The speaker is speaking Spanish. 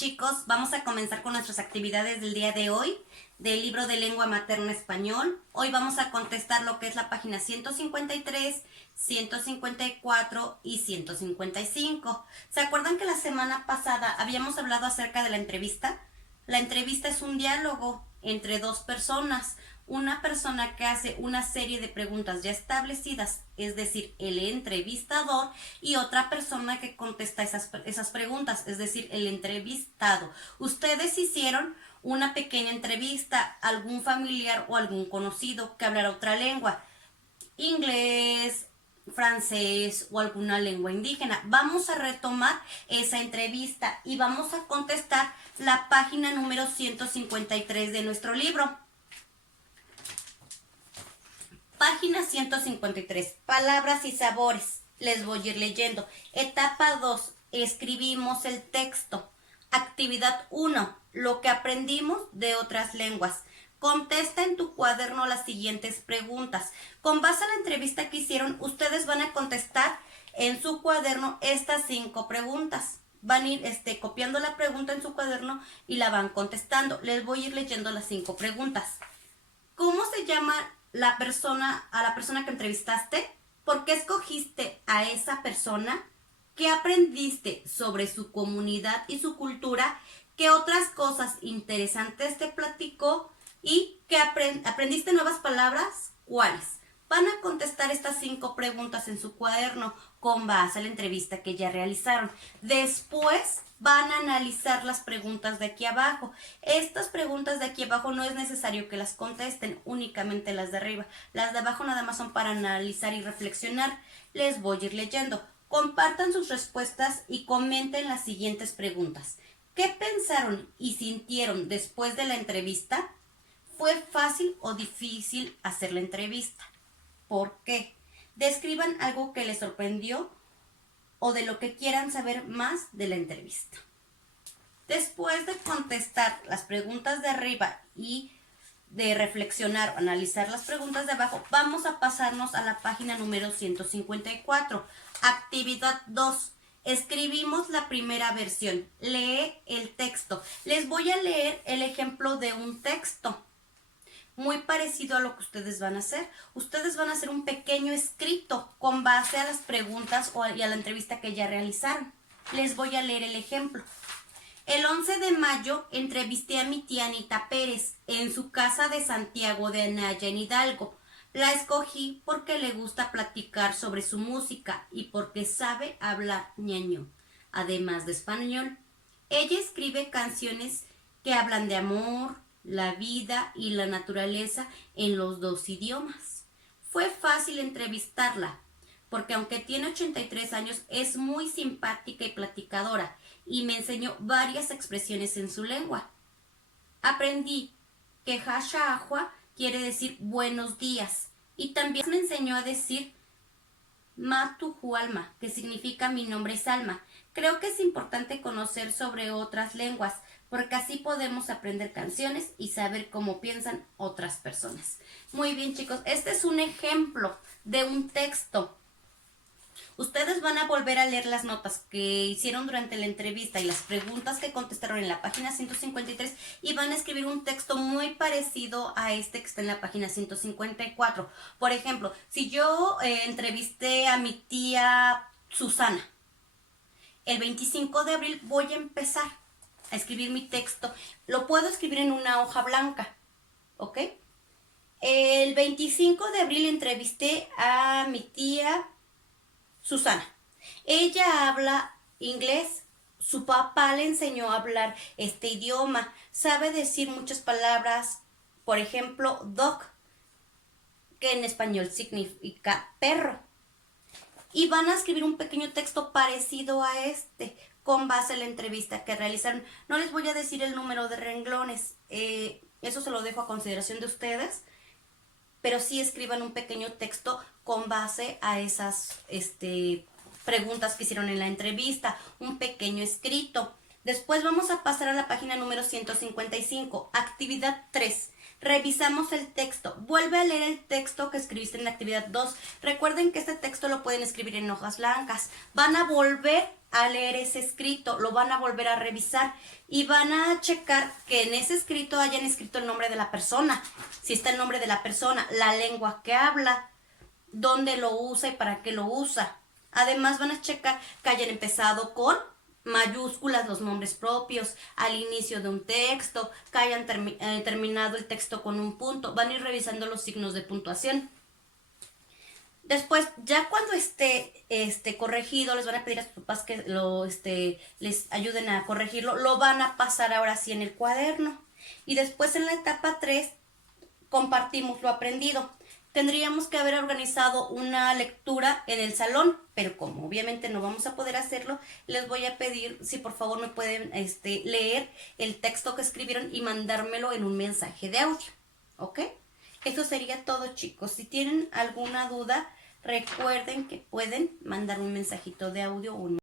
Chicos, vamos a comenzar con nuestras actividades del día de hoy, del libro de lengua materna español. Hoy vamos a contestar lo que es la página 153, 154 y 155. ¿Se acuerdan que la semana pasada habíamos hablado acerca de la entrevista? La entrevista es un diálogo entre dos personas. Una persona que hace una serie de preguntas ya establecidas, es decir, el entrevistador, y otra persona que contesta esas preguntas, es decir, el entrevistado. Ustedes hicieron una pequeña entrevista a algún familiar o algún conocido que hablara otra lengua, inglés, francés o alguna lengua indígena. Vamos a retomar esa entrevista y vamos a contestar la página número 153 de nuestro libro. Página 153, palabras y sabores. Les voy a ir leyendo. Etapa 2, escribimos el texto. Actividad 1, lo que aprendimos de otras lenguas. Contesta en tu cuaderno las siguientes preguntas. Con base a la entrevista que hicieron, ustedes van a contestar en su cuaderno estas 5 preguntas. Van a ir copiando la pregunta en su cuaderno y la van contestando. Les voy a ir leyendo las 5 preguntas. ¿Cómo se llama a la persona que entrevistaste? ¿Por qué escogiste a esa persona? ¿Qué aprendiste sobre su comunidad y su cultura? ¿Qué otras cosas interesantes te platicó? ¿Y qué aprendiste nuevas palabras? ¿Cuáles? Van a contestar estas 5 preguntas en su cuaderno con base a la entrevista que ya realizaron. Después van a analizar las preguntas de aquí abajo. Estas preguntas de aquí abajo no es necesario que las contesten, únicamente las de arriba. Las de abajo nada más son para analizar y reflexionar. Les voy a ir leyendo. Compartan sus respuestas y comenten las siguientes preguntas. ¿Qué pensaron y sintieron después de la entrevista? ¿Fue fácil o difícil hacer la entrevista? ¿Por qué? Describan algo que les sorprendió o de lo que quieran saber más de la entrevista. Después de contestar las preguntas de arriba y de reflexionar o analizar las preguntas de abajo, vamos a pasarnos a la página número 154. Actividad 2. Escribimos la primera versión. Lee el texto. Les voy a leer el ejemplo de un texto muy parecido a lo que ustedes van a hacer. Ustedes van a hacer un pequeño escrito con base a las preguntas y a la entrevista que ya realizaron. Les voy a leer el ejemplo. El 11 de mayo entrevisté a mi tía Anita Pérez en su casa de Santiago de Anaya, en Hidalgo. La escogí porque le gusta platicar sobre su música y porque sabe hablar ñaño, además de español. Ella escribe canciones que hablan de amor, la vida y la naturaleza en los 2 idiomas. Fue fácil entrevistarla, porque aunque tiene 83 años, es muy simpática y platicadora, y me enseñó varias expresiones en su lengua. Aprendí que Hasha Ahua quiere decir buenos días, y también me enseñó a decir Matuhu Alma, que significa mi nombre es Alma. Creo que es importante conocer sobre otras lenguas, porque así podemos aprender canciones y saber cómo piensan otras personas. Muy bien, chicos, este es un ejemplo de un texto. Ustedes van a volver a leer las notas que hicieron durante la entrevista y las preguntas que contestaron en la página 153 y van a escribir un texto muy parecido a este que está en la página 154. Por ejemplo, si yo entrevisté a mi tía Susana, el 25 de abril voy a empezar a escribir mi texto. Lo puedo escribir en una hoja blanca, ¿ok? El 25 de abril entrevisté a mi tía Susana. Ella habla inglés. Su papá le enseñó a hablar este idioma. Sabe decir muchas palabras. Por ejemplo, dog, que en español significa perro. Y van a escribir un pequeño texto parecido a este, con base en la entrevista que realizaron. No les voy a decir el número de renglones. Eso se lo dejo a consideración de ustedes. Pero sí escriban un pequeño texto con base a esas preguntas que hicieron en la entrevista, un pequeño escrito. Después vamos a pasar a la página número 155, actividad 3. Revisamos el texto. Vuelve a leer el texto que escribiste en la actividad 2. Recuerden que este texto lo pueden escribir en hojas blancas. Van a volver a leer ese escrito, lo van a volver a revisar y van a checar que en ese escrito hayan escrito el nombre de la persona. Si está el nombre de la persona, la lengua que habla, dónde lo usa y para qué lo usa. Además van a checar que hayan empezado con mayúsculas los nombres propios al inicio de un texto, que hayan terminado el texto con un punto. Van a ir revisando los signos de puntuación. Después, ya cuando esté corregido, les van a pedir a sus papás que les ayuden a corregirlo. Lo van a pasar ahora sí en el cuaderno. Y después en la etapa 3 compartimos lo aprendido. Tendríamos que haber organizado una lectura en el salón, pero como obviamente no vamos a poder hacerlo, les voy a pedir si por favor me pueden leer el texto que escribieron y mandármelo en un mensaje de audio, ¿ok? Eso sería todo, chicos. Si tienen alguna duda, recuerden que pueden mandar un mensajito de audio o un